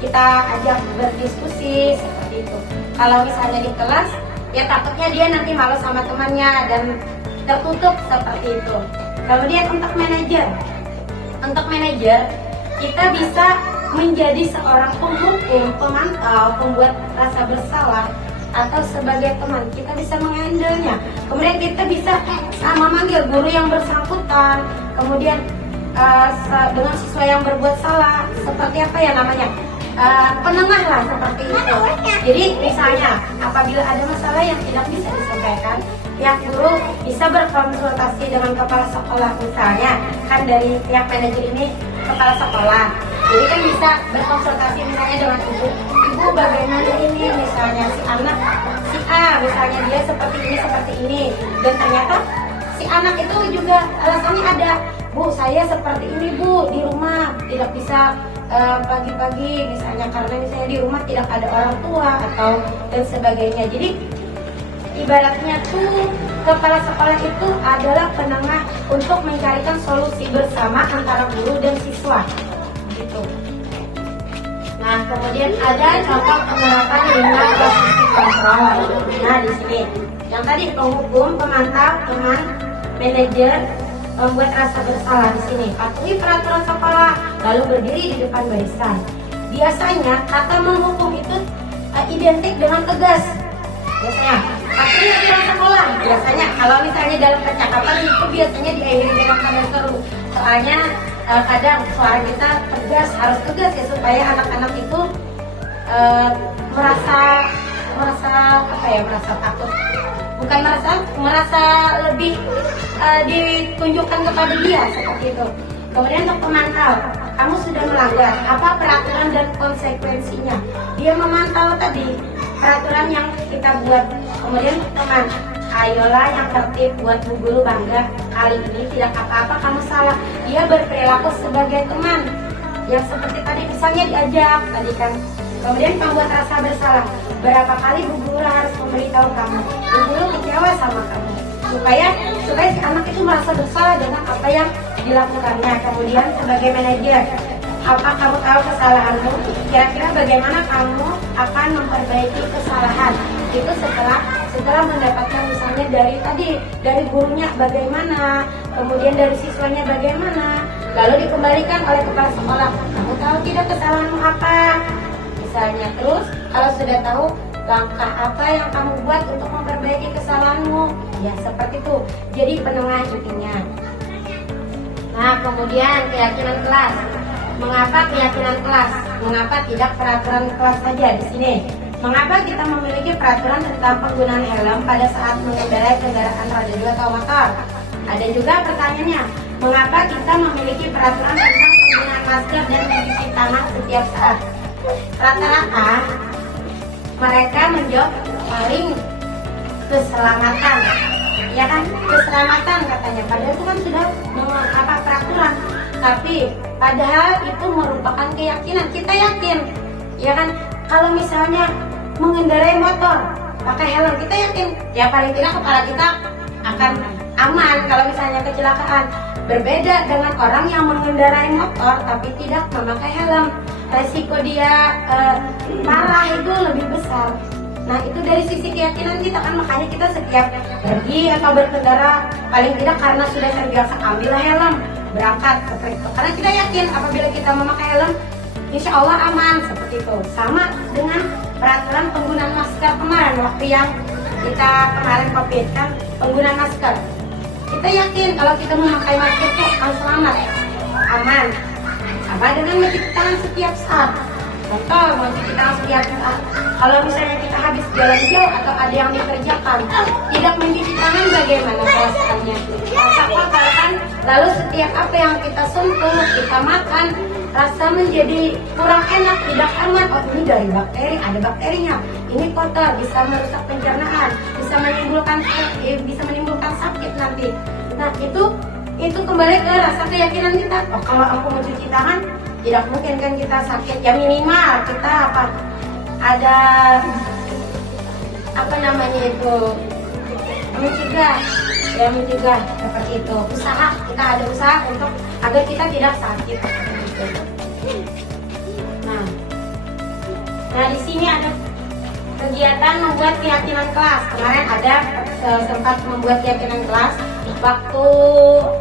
kita ajak berdiskusi seperti itu. Kalau misalnya di kelas, ya takutnya dia nanti malu sama temannya dan tertutup seperti itu. Kemudian untuk manajer, kita bisa menjadi seorang penghukum, pemantau, pembuat rasa bersalah, atau sebagai teman kita bisa menghandlenya. Kemudian kita bisa memanggil guru yang bersangkutan, kemudian dengan siswa yang berbuat salah, seperti apa ya namanya, penengah lah seperti itu. Jadi misalnya apabila ada masalah yang tidak bisa disampaikan, pihak guru bisa berkonsultasi dengan kepala sekolah. Misalnya kan dari pihak manajer ini kepala sekolah, jadi kan bisa berkonsultasi misalnya dengan ibu bagaimana ini, misalnya si anak si A misalnya dia seperti ini dan ternyata si anak itu juga alasannya ada, Bu saya seperti ini Bu, di rumah tidak bisa pagi-pagi misalnya karena misalnya di rumah tidak ada orang tua atau dan sebagainya. Jadi ibaratnya tuh kepala sekolah itu adalah penengah untuk mencarikan solusi bersama antara guru dan siswa gitu. Nah, kemudian ada contoh penerapan 5 posisi kontrol. Nah, di sini yang tadi penghukum, pemantau, teman, manajer, membuat rasa bersalah. Di sini patuhi peraturan sekolah, lalu berdiri di depan barisan. Biasanya kata menghukum itu identik dengan tegas. Biasanya patuhi aturan sekolah. Biasanya kalau misalnya dalam percakapan itu biasanya diakhiri dengan kata seru. Soalnya kadang suara kita tegas, harus tegas ya supaya anak-anak itu merasa takut, bukan merasa lebih ditunjukkan kepada dia seperti itu. Kemudian untuk pemantau, kamu sudah melanggar apa peraturan dan konsekuensinya. Dia memantau tadi peraturan yang kita buat. Kemudian untuk teman, ayolah yang tertib, buat Bu Guru bangga. Kali ini tidak apa-apa kamu salah. Dia berperilaku sebagai teman yang seperti tadi misalnya diajak tadi kan. Kemudian membuat rasa bersalah. Berapa kali Bu Guru harus memberitahu kamu, Bu Guru kecewa sama kamu, supaya si anak itu merasa bersalah dengan apa yang dilakukannya. Kemudian sebagai manajer, apa kamu tahu kesalahanmu? Kira-kira bagaimana kamu akan memperbaiki kesalahan? Itu setelah mendapatkan misalnya dari gurunya bagaimana, kemudian dari siswanya bagaimana, lalu dikembalikan oleh kepala sekolah. Kamu tahu tidak kesalahanmu apa? Misalnya, terus kalau sudah tahu langkah apa yang kamu buat untuk memperbaiki kesalahanmu, ya seperti itu. Jadi penengah intinya. Nah, kemudian keyakinan kelas. Mengapa keyakinan kelas? Mengapa tidak peraturan kelas saja di sini? Mengapa kita memiliki peraturan tentang penggunaan helm pada saat mengendarai kendaraan roda 2 atau motor? Ada juga pertanyaannya, mengapa kita memiliki peraturan tentang penggunaan masker dan mencuci tangan setiap saat? Rata-rata mereka menjawab paling keselamatan, ya kan? Keselamatan katanya. Padahal itu kan sudah peraturan, tapi padahal itu merupakan keyakinan. Kita yakin, ya kan? Kalau misalnya mengendarai motor pakai helm, kita yakin ya paling tidak kepala kita akan aman kalau misalnya kecelakaan. Berbeda dengan orang yang mengendarai motor tapi tidak memakai helm, resiko dia parah itu lebih besar. Nah, itu dari sisi keyakinan kita kan, makanya kita setiap pergi atau berkendara paling tidak karena sudah terbiasa ambillah helm, berangkat seperti itu. Karena kita yakin apabila kita memakai helm, insya Allah aman seperti itu. Sama dengan peraturan penggunaan masker kemarin waktu yang kita kemarin COVID kan penggunaan masker. Kita yakin kalau kita memakai masker itu akan selamat, aman. Apa dengan mencuci tangan setiap saat? Contoh, mencuci tangan setiap saat. Kalau misalnya kita habis jalan jauh atau ada yang dikerjakan, tidak mencuci tangan bagaimana perasaannya? Rasa kotor kan? Lalu setiap apa yang kita sentuh, kita makan, rasa menjadi kurang enak, tidak aman. Oh, ini dari bakteri, ada bakterinya. Ini kotor, bisa merusak pencernaan, bisa menimbulkan sakit nanti. Nah, itu kembali ke rasa keyakinan kita. Oh, kalau aku mencuci tangan, tidak mungkin kan kita sakit. Ya minimal kita ada mencegah seperti itu. Kita ada usaha untuk agar kita tidak sakit. Nah di sini ada kegiatan membuat keyakinan kelas. Kemarin ada sempat membuat keyakinan kelas waktu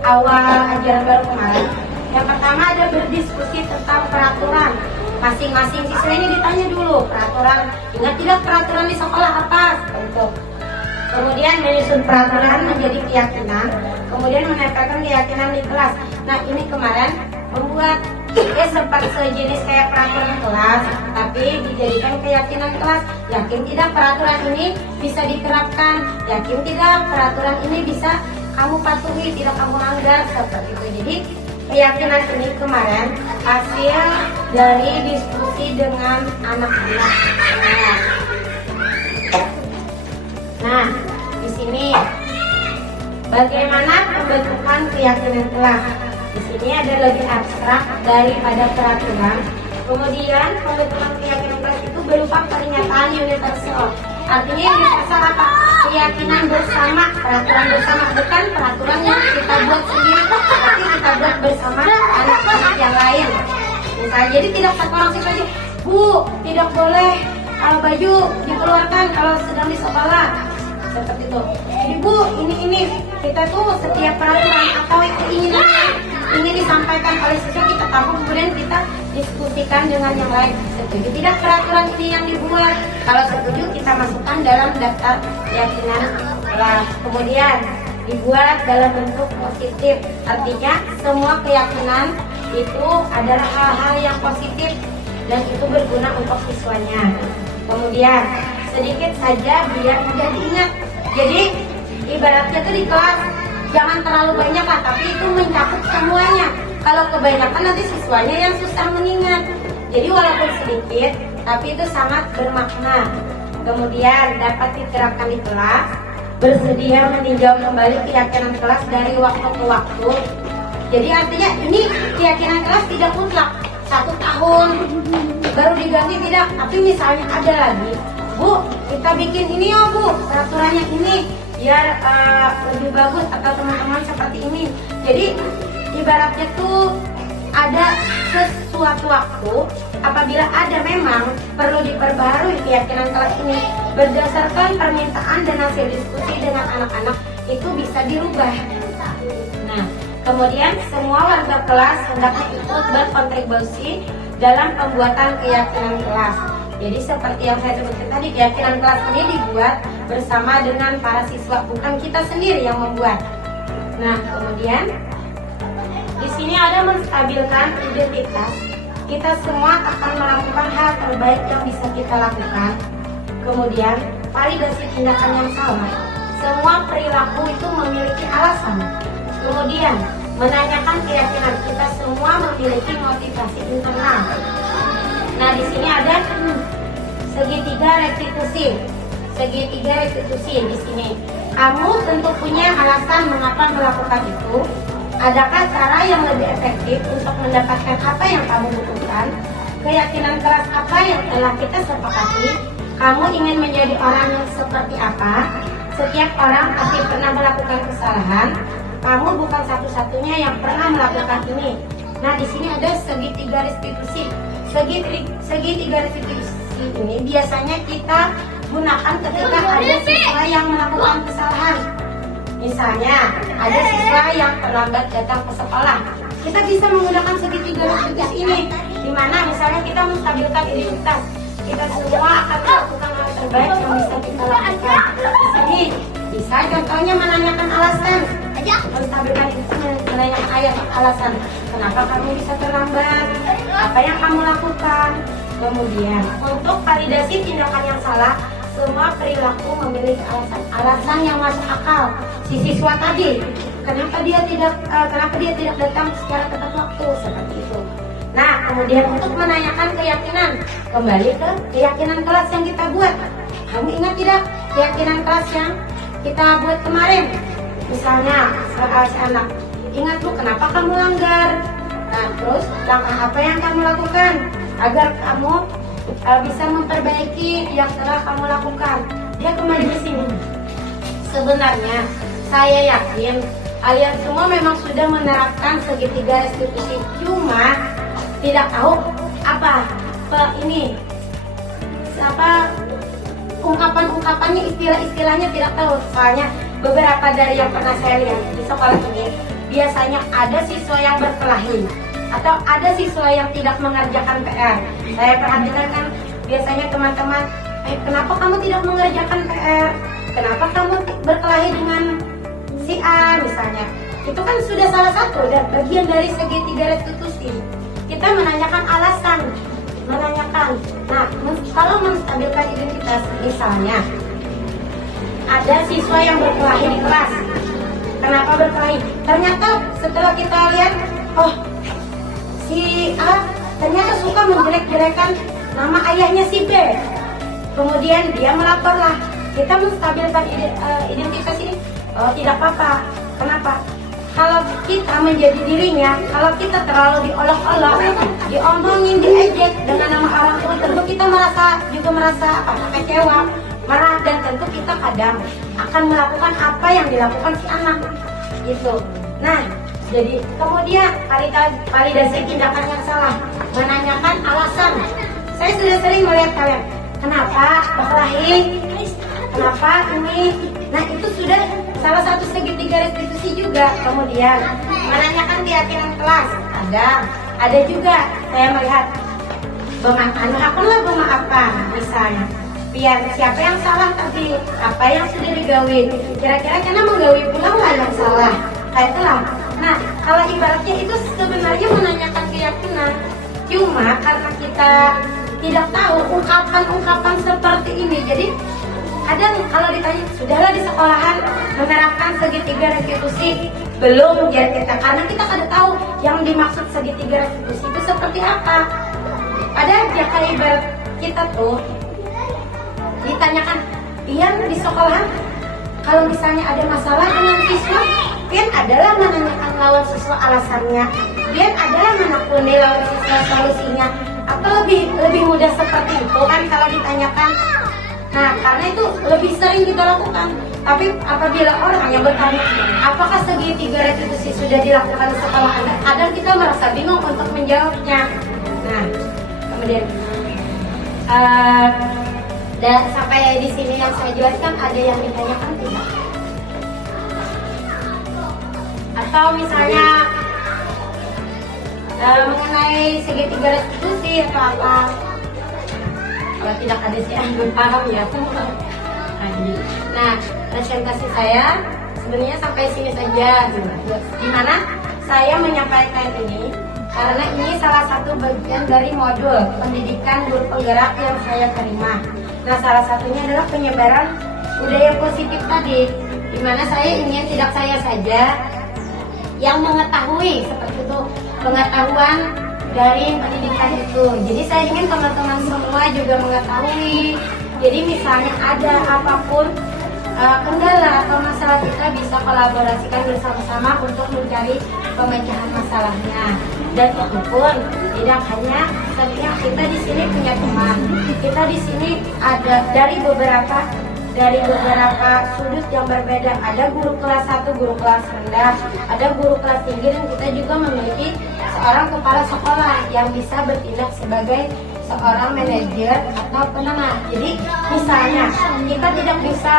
awal ajaran baru kemarin. Yang pertama ada berdiskusi tentang peraturan. Masing-masing siswa ini ditanya dulu peraturan. Ingat tidak peraturan di sekolah apa? Seperti itu. Kemudian menyusun peraturan menjadi keyakinan. Kemudian menempelkan keyakinan di kelas. Nah ini kemarin membuat sempat sejenis kayak peraturan kelas, tapi dijadikan keyakinan kelas. Yakin tidak peraturan ini bisa diterapkan? Yakin tidak peraturan ini bisa kamu patuhi, tidak kamu langgar? Seperti itu. Jadi keyakinan ini kemarin hasil dari diskusi dengan anak-anak. Nah, di sini bagaimana pembentukan keyakinan kelas? Di sini ada lebih abstrak daripada peraturan. Kemudian pembentukan keyakinan kelas itu berupa pernyataan universal. Artinya universal apa? Keyakinan bersama, peraturan bersama, bukan peraturan yang kita buat sendiri, tapi kita buat bersama anak-anak yang lain. Misalnya, jadi tidak satu orang siswa aja, Bu, tidak boleh baju dikeluarkan kalau sedang di sekolah. Seperti itu. Jadi Bu, ini kita tuh setiap peraturan atau keinginan ingin disampaikan oleh siswa kita tampung, kemudian kita diskusikan dengan yang lain. Setuju tidak peraturan ini yang dibuat? Kalau setuju kita masukkan dalam daftar keyakinan kelas. Kemudian dibuat dalam bentuk positif. Artinya semua keyakinan itu adalah hal-hal yang positif dan itu berguna untuk siswanya. Kemudian sedikit saja biar mudah diingat. Jadi ibaratnya tuh di kelas jangan terlalu banyak lah, tapi itu mencakup semuanya. Kalau kebanyakan nanti siswanya yang susah mengingat. Jadi walaupun sedikit, tapi itu sangat bermakna. Kemudian dapat diterapkan di kelas. Bersedia meninjau kembali keyakinan kelas dari waktu ke waktu. Jadi artinya ini keyakinan kelas tidak mutlak 1 tahun baru diganti, tidak. Tapi misalnya ada lagi, Bu, kita bikin ini ya Bu, peraturannya ini biar lebih bagus atau teman-teman seperti ini. Jadi ibaratnya tuh ada sesuatu waktu apabila ada memang perlu diperbarui keyakinan kelas ini berdasarkan permintaan dan hasil diskusi dengan anak-anak, itu bisa dirubah. Nah, kemudian semua warga kelas hendaknya ikut berkontribusi dalam pembuatan keyakinan kelas. Jadi seperti yang saya sebutkan tadi, keyakinan kelas ini dibuat bersama dengan para siswa, bukan kita sendiri yang membuat. Nah, kemudian di sini ada menstabilkan identitas. Kita semua akan melakukan hal terbaik yang bisa kita lakukan. Kemudian validasi tindakan yang salah. Semua perilaku itu memiliki alasan. Kemudian menanyakan keyakinan, kita semua memiliki motivasi internal. Nah, di sini ada segitiga restitusi. Segitiga restitusi di sini. Kamu tentu punya alasan mengapa melakukan itu. Adakah cara yang lebih efektif untuk mendapatkan apa yang kamu butuhkan? Keyakinan keras apa yang telah kita sepakati? Kamu ingin menjadi orang yang seperti apa? Setiap orang pasti pernah melakukan kesalahan. Kamu bukan satu-satunya yang pernah melakukan ini. Nah, di sini ada segitiga restitusi. Segitiga restitusi ini biasanya kita gunakan ketika ada siswa yang melakukan kesalahan. Misalnya, ada siswa yang terlambat datang ke sekolah. kita bisa menggunakan segitiga lurus ini, di mana misalnya kita menstabilkan identitas. Kita semua akan melakukan hal terbaik yang bisa kita lakukan. Di sini bisa contohnya menanyakan alasan. Menstabilkan itu menanyakan alasan. Kenapa kamu bisa terlambat? Apa yang kamu lakukan? Kemudian untuk validasi tindakan yang salah, semua perilaku memiliki alasan yang masuk akal. Si siswa tadi, kenapa dia tidak datang secara tepat waktu, seperti itu. Nah, kemudian untuk menanyakan keyakinan, kembali ke keyakinan kelas yang kita buat. Kamu ingat tidak keyakinan kelas yang kita buat kemarin? Misalnya, si anak, ingat Bu, kenapa kamu langgar? Nah, terus langkah apa yang kamu lakukan agar kamu bisa memperbaiki yang telah kamu lakukan? Dia kembali ke sini. Sebenarnya, saya yakin kalian semua memang sudah menerapkan segitiga restitusi, cuma tidak tahu apa ungkapan-ungkapannya, istilah-istilahnya tidak tahu. Soalnya beberapa dari yang pernah saya lihat di sekolah ini, biasanya ada siswa yang berkelahi atau ada siswa yang tidak mengerjakan PR. Saya perhatikan kan biasanya teman-teman, kenapa kamu tidak mengerjakan PR? Kenapa kamu berkelahi dengan si A misalnya? Itu kan sudah salah satu dan bagian dari segitiga restitusi. Kita menanyakan alasan, Nah, kalau menstabilkan identitas, misalnya ada siswa yang berkelahi di kelas. Kenapa berkelahi? Ternyata setelah kita lihat, oh, si A ternyata suka menjelek-jelekan nama ayahnya si B. Kemudian dia melaporlah. Kita menstabilkan identitas ini. Oh, tidak apa-apa. Kenapa? Kalau kita menjadi dirinya, kalau kita terlalu diolok-olok, diomongin, diejek dengan nama orang tua, tentu kita merasa kecewa, marah, dan tentu kita kadang akan melakukan apa yang dilakukan si anak gitu. Nah, jadi kemudian validasi tindakan yang salah, menanyakan alasan. Saya sudah sering melihat kalian, kenapa berkelahi, kenapa ini. Nah, itu sudah salah satu segitiga restitusi juga. Kemudian menanyakan keyakinan kelas. Ada juga saya melihat memaafkan misalnya. Biar siapa yang salah tadi, apa yang sudah digawi, kira-kira karena menggawi pulang lah yang salah. Kayak itulah. Nah, kalau ibaratnya itu sebenarnya menanyakan keyakinan. Cuma karena kita tidak tahu ungkapan-ungkapan seperti ini, jadi kadang kalau ditanya, sudahlah di sekolahan menerapkan segitiga restitusi belum ya kita, karena kita kada tahu yang dimaksud segitiga restitusi itu seperti apa. Padahal ya kayak ibarat kita tuh ditanyakan, Pian di sekolahan kalau misalnya ada masalah dengan siswa, Pian adalah menanyakan lawan siswa alasannya, Pian adalah menekuni lawan siswa solusinya. Apa lebih mudah seperti itu kan kalau ditanyakan. Nah, karena itu lebih sering kita lakukan. Tapi apabila orang yang bertanya, apakah segitiga restitusi sudah dilakukan di sekolah Anda? Kadang kita merasa bingung untuk menjawabnya. Nah, kemudian dan sampai di sini yang saya jelaskan, ada yang ditanyakan tidak? Atau misalnya mengenai segitiga restitusi atau apa? Kalau tidak ada sih belum paham ya. Nah, presentasi saya sebenarnya sampai sini saja. Dimana saya menyampaikan ini karena ini salah satu bagian dari modul pendidikan guru penggerak yang saya terima. Nah, salah satunya adalah penyebaran budaya positif tadi, dimana saya ingin tidak saya saja yang mengetahui seperti itu, pengetahuan dari pendidikan itu. Jadi saya ingin teman-teman semua juga mengetahui. Jadi misalnya ada apapun kendala atau masalah, kita bisa kolaborasikan bersama-sama untuk mencari pemecahan masalahnya. Dan itu pun tidak hanya setiap kita di sini punya teman. Kita di sini ada dari beberapa sudut yang berbeda. Ada guru kelas 1, guru kelas rendah, ada guru kelas tinggi, dan kita juga memiliki seorang kepala sekolah yang bisa bertindak sebagai seorang manajer atau penengah. Jadi misalnya kita tidak bisa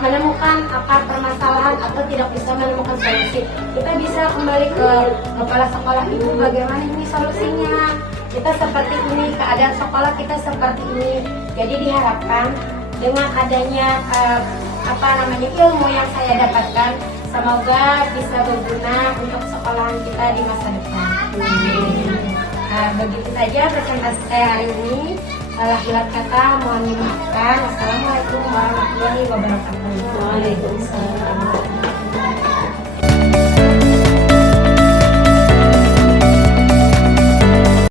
menemukan akar permasalahan atau tidak bisa menemukan solusi, kita bisa kembali ke kepala sekolah, ibu bagaimana ini solusinya, kita seperti ini, keadaan sekolah kita seperti ini. Jadi diharapkan dengan adanya ilmu yang saya dapatkan, semoga bisa berguna untuk sekolahan kita di masa depan. Begitu saja presentasi saya hari ini. Salah hilang kata mohon dimaafkan. Assalamualaikum warahmatullahi wabarakatuh. Waalaikumsalam.